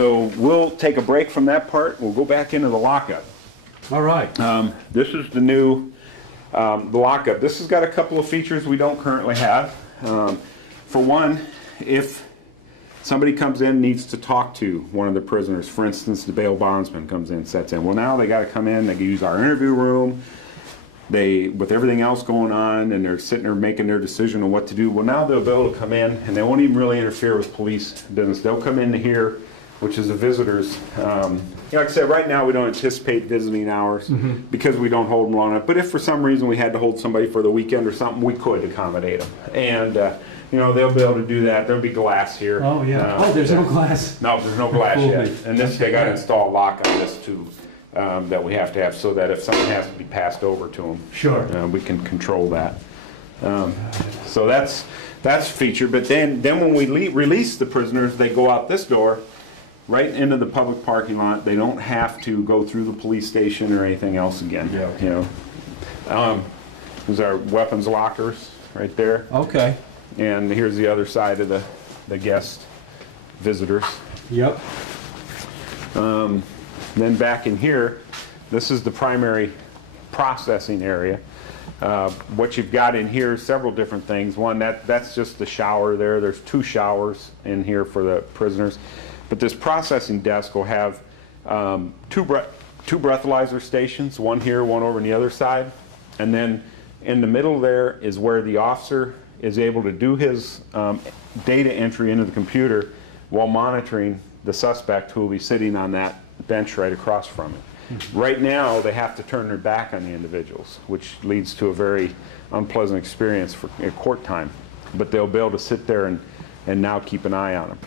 So we'll take a break from that part. We'll go back into the lockup. All right. This is the new the lockup. This has got a couple of features we don't currently have. For one, if somebody comes in, needs to talk to one of the prisoners, for instance, the bail bondsman comes in, sets in. Well, now they got to come in, they can use our interview room. With everything else going on, and they're sitting there making their decision on what to do. Well, now they'll be able to come in, and they won't even really interfere with police business. They'll come in here, which is the visitors. Like I said, right now we don't anticipate visiting hours because we don't hold them long enough. But if for some reason we had to hold somebody for the weekend or something, we could accommodate them. And they'll be able to do that. There'll be glass here. Oh yeah. There's no glass. No, there's no glass yet. And this, they got to install a lock on this too. That we have to have, so that if something has to be passed over to them, sure, we can control that. So that's a feature. But then when we release the prisoners, they go out this door, right into the public parking lot. They don't have to go through the police station or anything else again. Yeah. There's our weapons lockers right there. Okay. And here's the other side of the guest visitors. Yep. Then back in here, this is the primary processing area. What you've got in here, several different things. One, that's just the shower there. There's 2 showers in here for the prisoners. But this processing desk will have 2 breathalyzer stations, one here, one over on the other side. And then in the middle there is where the officer is able to do his data entry into the computer while monitoring the suspect who will be sitting on that bench right across from it. Right now they have to turn their back on the individuals, which leads to a very unpleasant experience for court time. But they'll be able to sit there and now keep an eye on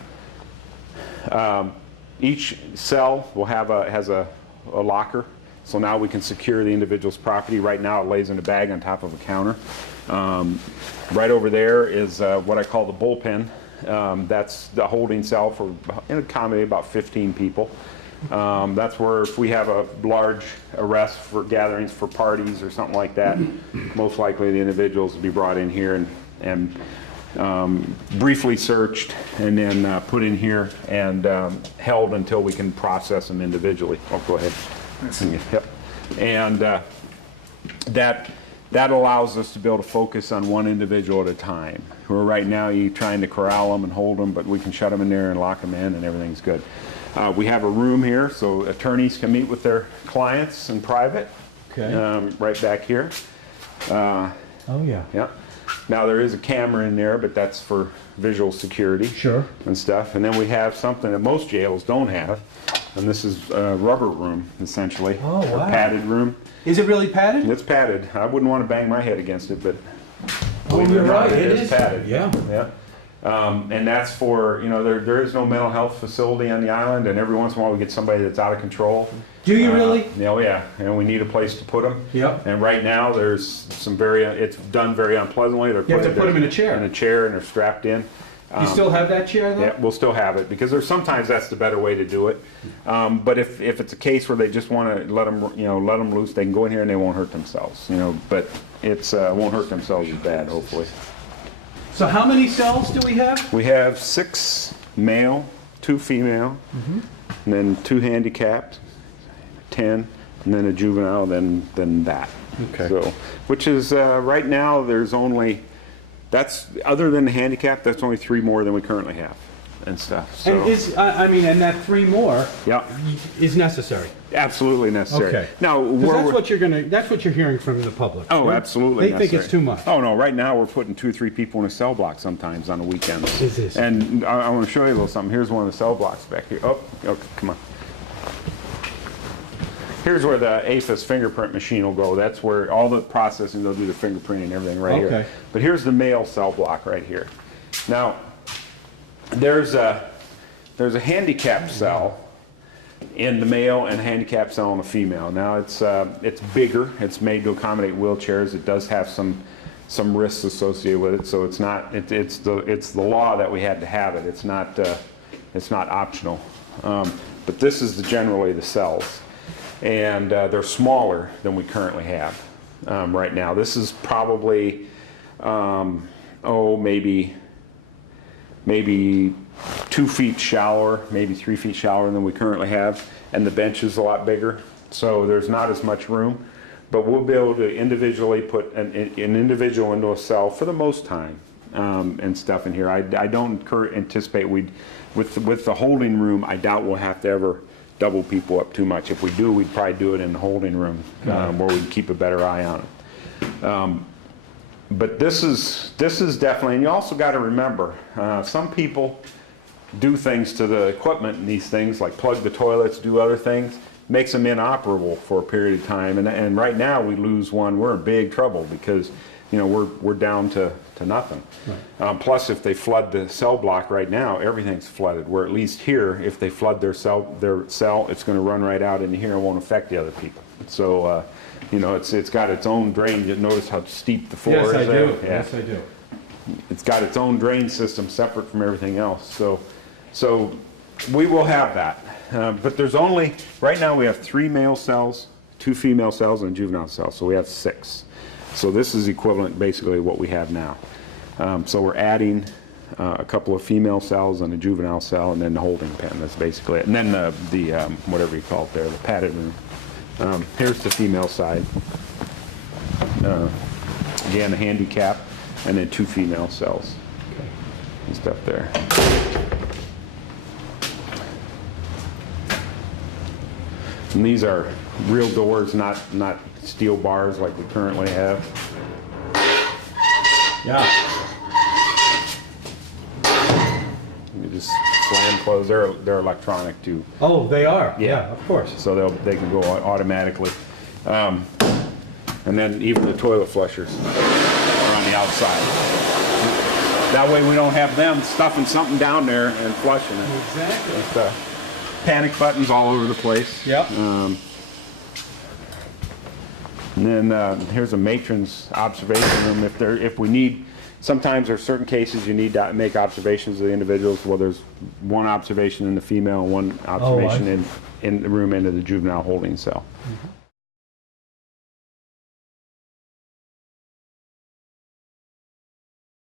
them. Each cell will have has a locker, so now we can secure the individual's property. Right now it lays in a bag on top of a counter. Right over there is what I call the bullpen. That's the holding cell for accommodate about 15 people. That's where if we have a large arrest for gatherings for parties or something like that, most likely the individuals will be brought in here and briefly searched and then put in here and held until we can process them individually. Oh, go ahead. Yep. And that allows us to be able to focus on one individual at a time. Where right now you're trying to corral them and hold them, but we can shut them in there and lock them in and everything's good. We have a room here so attorneys can meet with their clients in private. Okay. Right back here. Oh yeah. Yeah. Now there is a camera in there, but that's for visual security. Sure. And stuff. And then we have something that most jails don't have, and this is a rubber room essentially. Oh wow. A padded room. Is it really padded? It's padded. I wouldn't want to bang my head against it, but you're right. It is padded. Yeah. Yeah. And that's for, there is no mental health facility on the island, and every once in a while we get somebody that's out of control. Do you really? Oh yeah, and we need a place to put them. Yep. And right now there's some it's done very unpleasantly. You have to put them in a chair. In a chair, and they're strapped in. You still have that chair though? Yeah, we'll still have it because sometimes that's the better way to do it. But if it's a case where they just want to let them loose, they can go in here and they won't hurt themselves. But it won't hurt themselves as bad, hopefully. So how many cells do we have? We have 6 male, 2 female, and then 2 handicapped, 10, and then a juvenile, then that. Okay. So, which is right now there's only. That's other than the handicap. That's only 3 more than we currently have, and stuff. So. And and that 3 more. Yeah. Is necessary. Absolutely necessary. Okay. Now, that's what you're hearing from the public. Oh, absolutely. They think it's too much. Oh no! Right now we're putting 2 or 3 people in a cell block sometimes on the weekends. Is this? And I want to show you a little something. Here's one of the cell blocks back here. Oh, okay, come on. Here's where the APHIS fingerprint machine will go. That's where all the processing, they'll do the fingerprinting and everything right here. But here's the male cell block right here. Now, there's a handicapped cell in the male and a handicapped cell in the female. Now it's bigger. It's made to accommodate wheelchairs. It does have some risks associated with it. So it's not. It's the law that we had to have it. It's not optional. But this is generally the cells. And they're smaller than we currently have right now. This is probably, maybe maybe 2 feet shallower, maybe 3 feet shallower than we currently have, and the bench is a lot bigger, so there's not as much room. But we'll be able to individually put an individual into a cell for the most time, and stuff in here. I don't anticipate with the holding room, I doubt we'll have to ever double people up too much. If we do, we'd probably do it in the holding room, where we'd keep a better eye on it. But this is definitely, and you also got to remember, some people do things to the equipment in these things, like plug the toilets, do other things, makes them inoperable for a period of time. And right now we lose one, we're in big trouble because, you know, we're down to nothing. Right. Plus, if they flood the cell block right now, everything's flooded. Where at least here, if they flood their cell, it's going to run right out into here and won't affect the other people. So, you know, it's got its own drain. You notice how steep the floor is there? Yes, I do. Yes, I do. It's got its own drain system separate from everything else. So we will have that. But there's only, right now we have 3 male cells, 2 female cells, and a juvenile cell. So we have 6. So this is equivalent basically to what we have now. So we're adding a couple of female cells and a juvenile cell, and then the holding pen. That's basically it. And then the whatever you call it there, the padded room. Here's the female side. Again, the handicap, and then 2 female cells and stuff there. And these are real doors, not steel bars like we currently have. Yeah. You just slam close. They're electronic too. Oh, they are? Yeah, of course. So they can go automatically. And then even the toilet flushers are on the outside. That way we don't have them stuffing something down there and flushing it. Exactly. Just, panic buttons all over the place. Yep. And then here's a matron's observation room. If we need, sometimes there's certain cases you need to make observations of the individuals. Well, there's one observation in the female and one observation in the room into the juvenile holding cell. Mm-hmm.